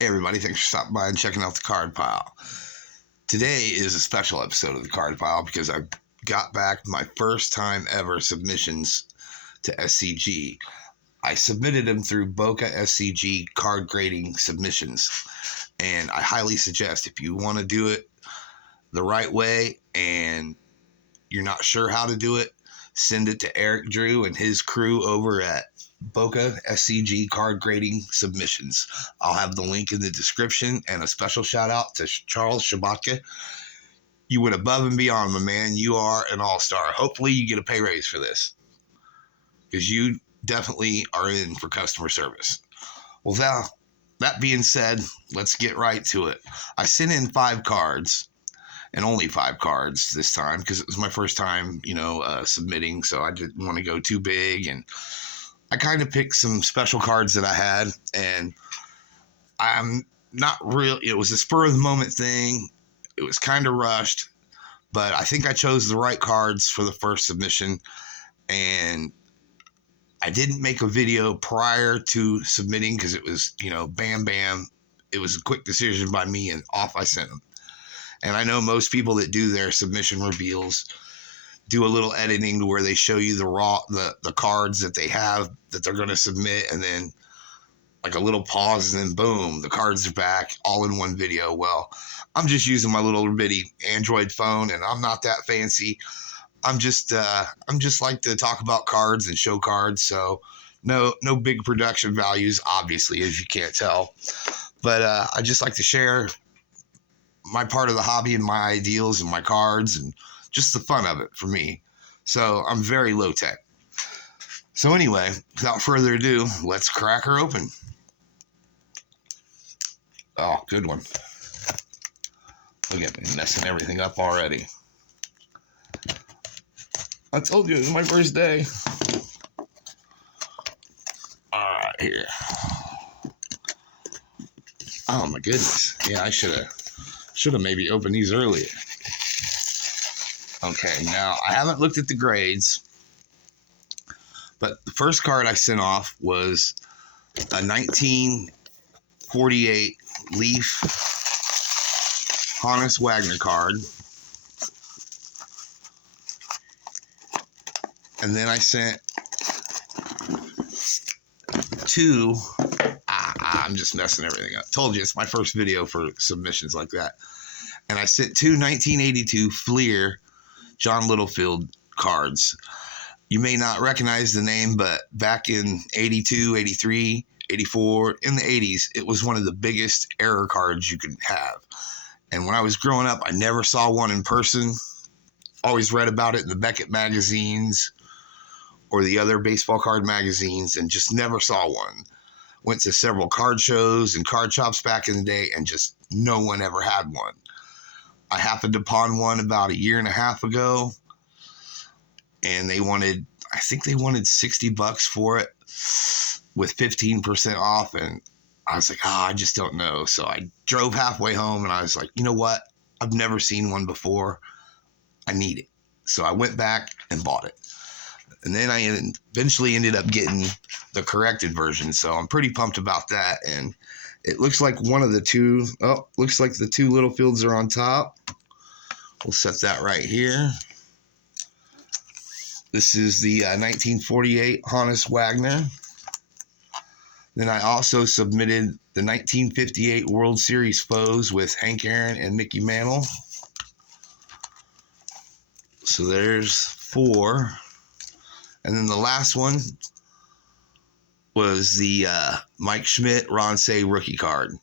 Hey everybody, thanks for stopping by and checking out the card pile. Today is a special episode of the card pile because I got back my first time ever submissions to SCG. I submitted them through Boca SCG card grading submissions, and I highly suggest if you want to do it the right way and you're not sure how to do it, send it to Eric Drew and his crew over at Boca SCG card grading submissions. I'll have the link in the description, and a special shout out to Charles Shabatka. You went above and beyond, my man. You are an all-star. Hopefully you get a pay raise for this, because you definitely are in for customer service. Well, that being said, let's get right to it. I sent in 5 cards, and only 5 cards this time because it was my first time, submitting, so I didn't want to go too big, and I kind of picked some special cards that I had, and I'm not real. It was a spur of the moment thing. It was kind of rushed, but I think I chose the right cards for the first submission, and I didn't make a video prior to submitting because it was, bam, bam. It was a quick decision by me, and off I sent them. And I know most people that do their submission reveals do a little editing to where they show you the cards that they have that they're going to submit, and then like a little pause, and then boom, the cards are back all in one video. Well, I'm just using my little bitty Android phone, and I'm not that fancy. I'm just like to talk about cards and show cards, so no big production values, obviously, as you can't tell. But I just like to share my part of the hobby and my ideals and my cards and just the fun of it for me. So I'm very low tech. So anyway, without further ado, let's crack her open. Oh, good one. Look at me messing everything up already. I told you it was my first day. All right, here. Oh my goodness. Yeah, I should have maybe opened these earlier. Okay, now I haven't looked at the grades, but the first card I sent off was a 1948 Leaf Hannes Wagner card. And then I sent 2. I'm just messing everything up. Told you it's my first video for submissions like that. And I sent 2 1982 Fleer John Littlefield cards. You may not recognize the name, but back in 82, 83, 84, in the 80s, it was one of the biggest error cards you could have. And when I was growing up, I never saw one in person. Always read about it in the Beckett magazines or the other baseball card magazines, and just never saw one. Went to several card shows and card shops back in the day, and just no one ever had one. I happened upon one about 1.5 years ago, and I think they wanted $60 for it with 15% off, and I was like, I just don't know. So I drove halfway home, and I was like, you know what? I've never seen one before. I need it. So I went back and bought it. And then I eventually ended up getting the corrected version, so I'm pretty pumped about that. And it looks like one of the two, looks like the 2 Littlefields are on top. We'll set that right here. This is the 1948 Hannes Wagner. Then I also submitted the 1958 World Series foes with Hank Aaron and Mickey Mantle. So there's 4. And then the last one was the Mike Schmidt Ron Say rookie card.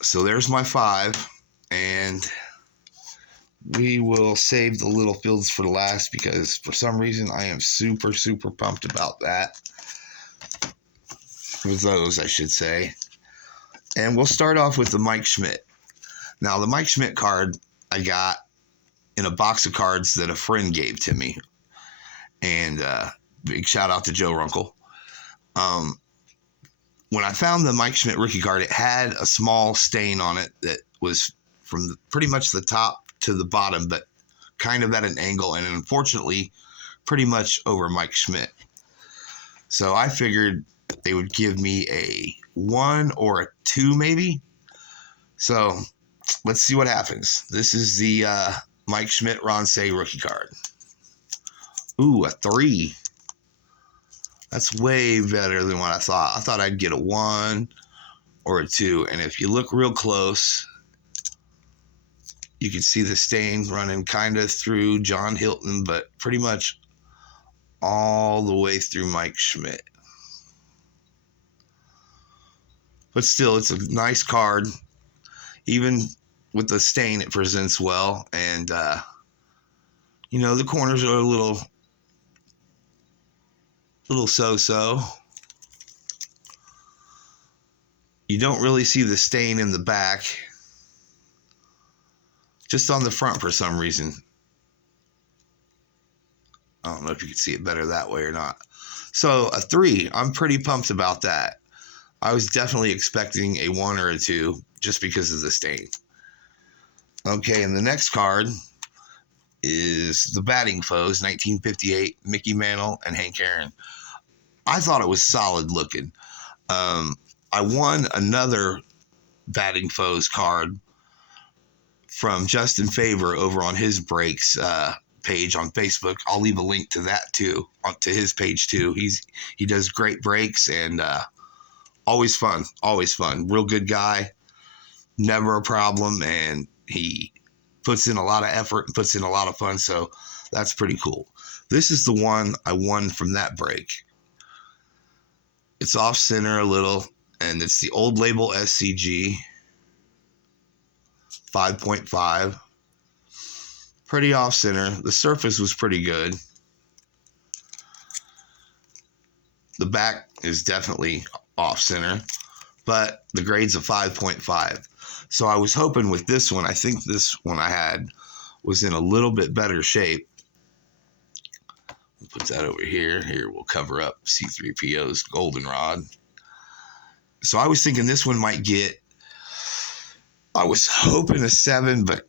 So there's my 5. And we will save the Littlefields for last because for some reason I am super, super pumped about that. With those, I should say. And we'll start off with the Mike Schmidt. Now, the Mike Schmidt card I got in a box of cards that a friend gave to me. And big shout out to Joe Runkle. When I found the Mike Schmidt rookie card, it had a small stain on it that was from pretty much the top to the bottom, but kind of at an angle, and unfortunately pretty much over Mike Schmidt. So I figured they would give me a 1 or a 2 maybe. So let's see what happens. This is the Mike Schmidt Ronce rookie card. Ooh, a 3. That's way better than what I thought. I thought I'd get a 1 or a 2. And if you look real close, you can see the stain running kind of through John Hilton, but pretty much all the way through Mike Schmidt. But still, it's a nice card. Even with the stain, it presents well. And, the corners are a little so-so. You don't really see the stain in the back. Just on the front for some reason. I don't know if you can see it better that way or not. So a 3, I'm pretty pumped about that. I was definitely expecting a 1 or a 2 just because of the stain. Okay, and the next card is the Batting Foes, 1958, Mickey Mantle and Hank Aaron. I thought it was solid looking. I won another Batting Foes card from Justin Favor over on his breaks page on Facebook. I'll leave a link to that too, to his page too. He does great breaks and always fun. Real good guy, never a problem, and he puts in a lot of effort and puts in a lot of fun. So that's pretty cool. This is the one I won from that break. It's off center a little, and it's the old label SCG 5.5. Pretty off center. The surface was pretty good. The back is definitely off center, but the grade's a 5.5. So I was hoping with this one, I think this one I had was in a little bit better shape. Put that over here. Here, we'll cover up C3PO's goldenrod. So I was thinking this one might get, I was hoping a 7, but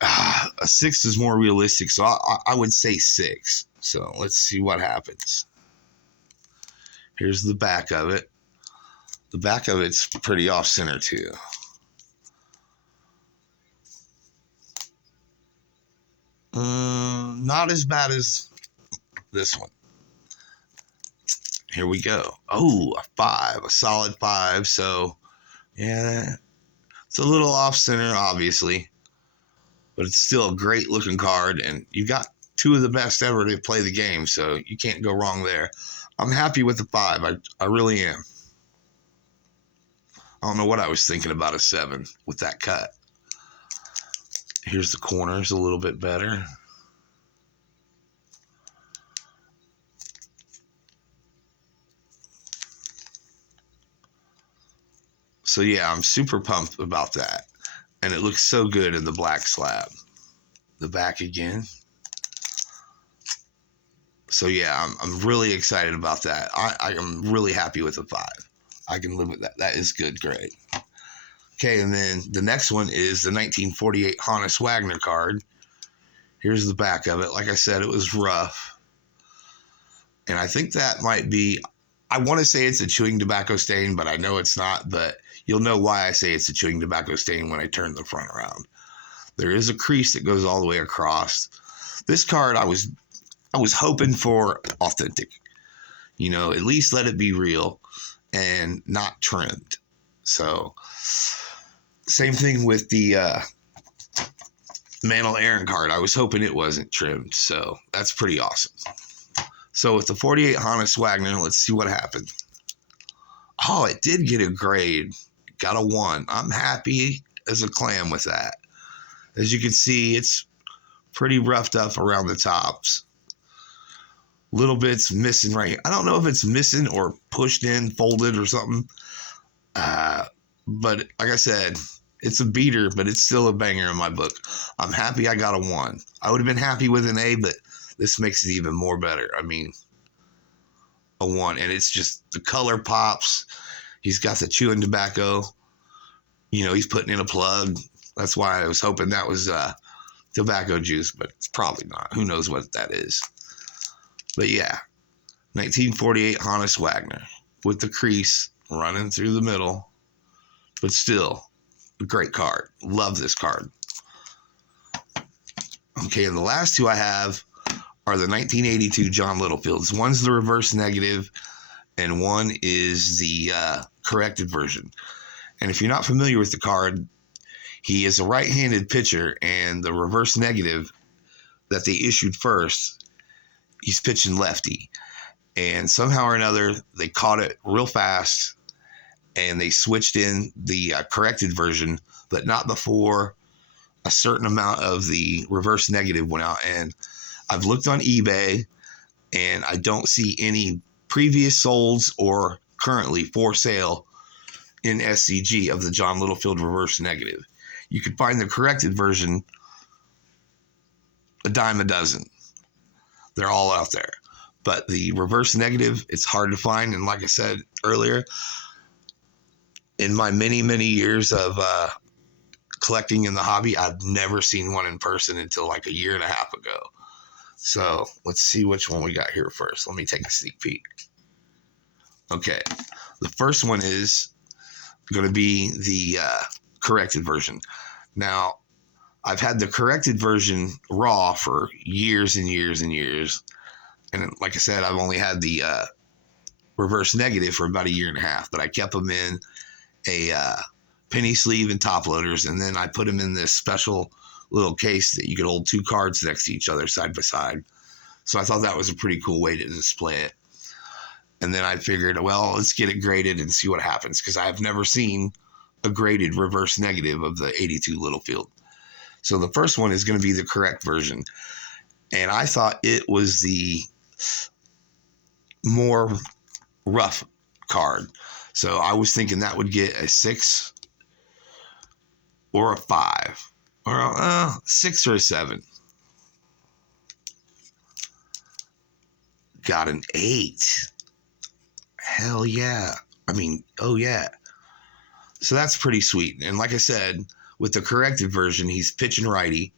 a 6 is more realistic. So I would say 6. So let's see what happens. Here's the back of it. The back of it's pretty off center too. Not as bad as this one. Here we go. Oh, a 5, a solid 5. So, yeah, it's a little off center, obviously, but it's still a great looking card, and you've got 2 of the best ever to play the game, so you can't go wrong there. I'm happy with the 5. I really am. I don't know what I was thinking about a 7 with that cut. Here's the corners a little bit better. So yeah, I'm super pumped about that. And it looks so good in the black slab. The back again. So yeah, I'm really excited about that. I am really happy with the 5. I can live with that. That is good grade. Okay, and then the next one is the 1948 Honus Wagner card. Here's the back of it. Like I said, it was rough. And I think that might be, I want to say it's a chewing tobacco stain, but I know it's not. But you'll know why I say it's a chewing tobacco stain when I turn the front around. There is a crease that goes all the way across. This card, I was hoping for authentic. At least let it be real and not trimmed. So, same thing with the Mantle Aaron card. I was hoping it wasn't trimmed. So, that's pretty awesome. So, with the 48 Honus Wagner, let's see what happened. Oh, it did get a grade. Got a 1. I'm happy as a clam with that. As you can see, it's pretty roughed up around the tops. Little bits missing right here. I don't know if it's missing or pushed in, folded or something. But like I said, it's a beater, but it's still a banger in my book. I'm happy I got a 1. I would have been happy with an A, but this makes it even more better. I mean, a 1. And it's just the color pops. He's got the chewing tobacco. He's putting in a plug. That's why I was hoping that was tobacco juice, but it's probably not. Who knows what that is. But yeah, 1948 Honus Wagner. with the crease running through the middle, but still a great card. Love this card. Okay, and the last two I have are the 1982 John Littlefields. One's the reverse negative, and one is the corrected version. And if you're not familiar with the card, he is a right-handed pitcher, and the reverse negative that they issued first, he's pitching lefty. And somehow or another, they caught it real fast, and they switched in the corrected version, but not before a certain amount of the reverse negative went out. And I've looked on eBay, and I don't see any previous solds or currently for sale in SCG of the John Littlefield reverse negative. You could find the corrected version a dime a dozen. They're all out there. But the reverse negative, it's hard to find. And like I said earlier, in my many, many years of collecting in the hobby, I've never seen one in person until like a year and a half ago. So let's see which one we got here first. Let me take a sneak peek. Okay, the first one is going to be the corrected version. Now, I've had the corrected version raw for years and years and years. And like I said, I've only had the reverse negative for about a year and a half, but I kept them in a penny sleeve and top loaders, and then I put them in this special little case that you could hold two cards next to each other side by side. So I thought that was a pretty cool way to display it. And then I figured, well, let's get it graded and see what happens, because I have never seen a graded reverse negative of the 82 Littlefield. So the first one is going to be the correct version. And I thought it was the more rough card. So I was thinking that would get a 6 or a 5, or a 6 or a 7. Got an 8. Hell yeah. I mean, oh yeah. So that's pretty sweet. And like I said, with the corrected version, he's pitching righty.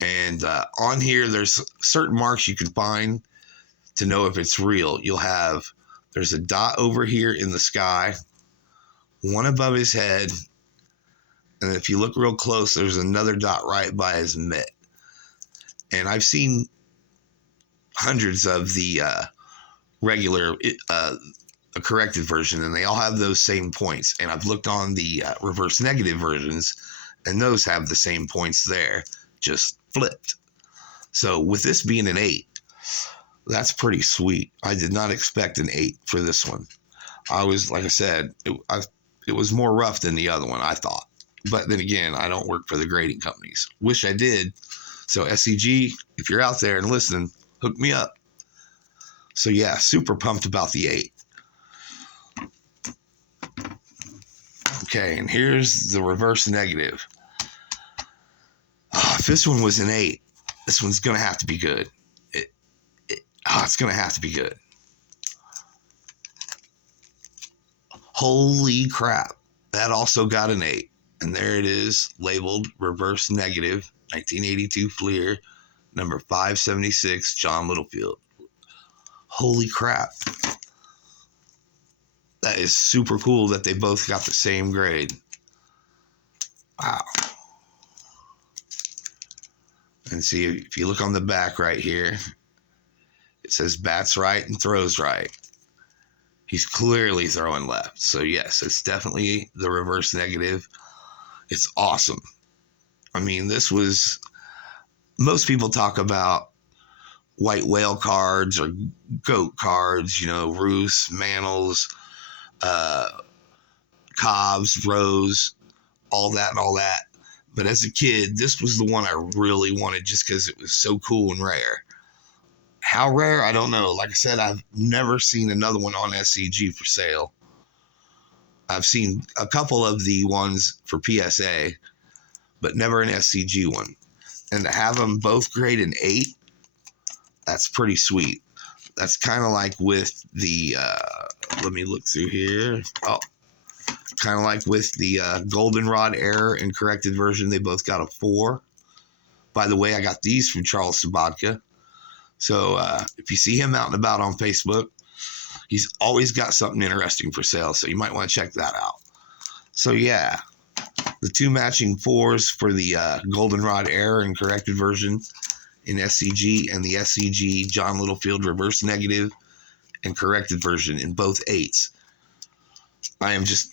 And on here, there's certain marks you can find to know if it's real. There's a dot over here in the sky, one above his head, and if you look real close, there's another dot right by his mitt. And I've seen hundreds of the regular corrected version, and they all have those same points. And I've looked on the reverse negative versions, and those have the same points there, just flipped. So with this being an 8, that's pretty sweet. I did not expect an 8 for this one. I was, like I said, it was more rough than the other one, I thought. But then again, I don't work for the grading companies. Wish I did. So SCG, if you're out there and listening, hook me up. So yeah, super pumped about the 8. Okay, and here's the reverse negative. If this one was an 8, this one's going to have to be good. It's going to have to be good. Holy crap. That also got an 8. And there it is, labeled reverse negative, 1982 Fleer, number 576, John Littlefield. Holy crap. That is super cool that they both got the same grade. Wow. And see, if you look on the back right here, it says bats right and throws right. He's clearly throwing left. So yes, it's definitely the reverse negative. It's awesome. I mean, most people talk about white whale cards or goat cards, Roos, Mantles, Cobbs, Rose, all that. But as a kid, this was the one I really wanted just because it was so cool and rare. How rare, I don't know. Like I said, I've never seen another one on SCG for sale. I've seen a couple of the ones for PSA, but never an SCG one. And to have them both grade an 8, that's pretty sweet. That's kind of like with the, let me look through here. Kind of like with the Goldenrod Error and corrected version, they both got a 4. By the way, I got these from Charles Sabatka. So if you see him out and about on Facebook, He's always got something interesting for sale, so you might want to check that out. So yeah, the 2 matching 4s for the Goldenrod Air and corrected version in SCG, and the SCG John Littlefield reverse negative and corrected version in both 8s. I am just,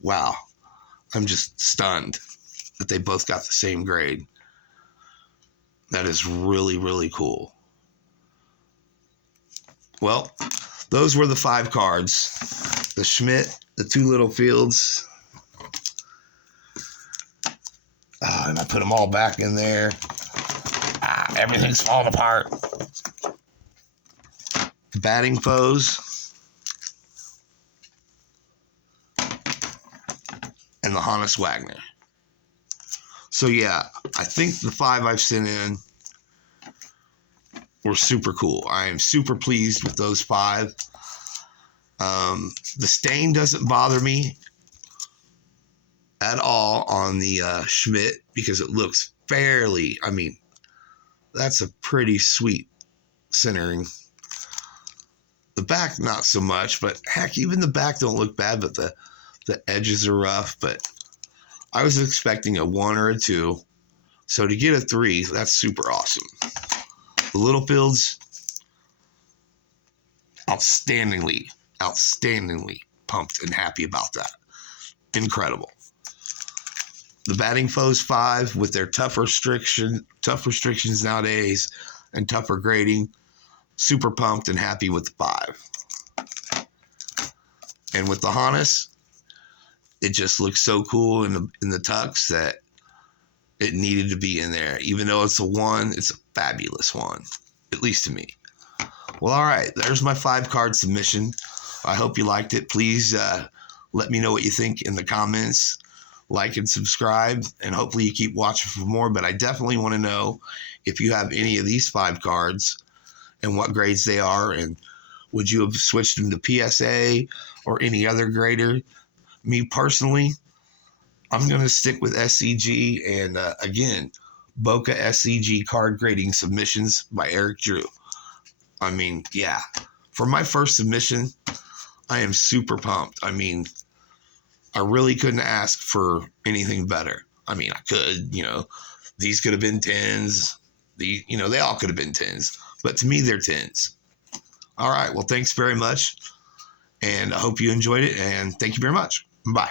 wow. I'm just stunned that they both got the same grade. That is really, really cool. Well, those were the 5 cards. The Schmidt, the 2 Littlefields. And I put them all back in there. Everything's falling apart. The batting foes. And the Hannes Wagner. So yeah, I think the 5 I've sent in were super cool. I am super pleased with those 5. The stain doesn't bother me at all on the Schmidt because it looks fairly, I mean, that's a pretty sweet centering. The back, not so much, but heck, even the back don't look bad, but the edges are rough. But I was expecting a 1 or a 2. So to get a 3, that's super awesome. The Littlefields, outstandingly pumped and happy about that. Incredible. The batting foes 5 with their tough restrictions nowadays and tougher grading, super pumped and happy with the 5. And with the Hannes, it just looks so cool in the tux that it needed to be in there. Even though it's a 1, it's a fabulous 1, at least to me. Well, all right, there's my 5-card submission. I hope you liked it. Please let me know what you think in the comments. Like and subscribe, and hopefully you keep watching for more. But I definitely want to know if you have any of these 5 cards and what grades they are, and would you have switched them to PSA or any other grader? Me personally, I'm going to stick with SCG, and again, Boca SCG card grading submissions by Eric Drew. I mean, yeah, for my first submission, I am super pumped. I mean, I really couldn't ask for anything better. I mean, I could, these could have been 10s. They all could have been 10s, but to me, they're 10s. All right. Well, thanks very much. And I hope you enjoyed it. And thank you very much. Bye.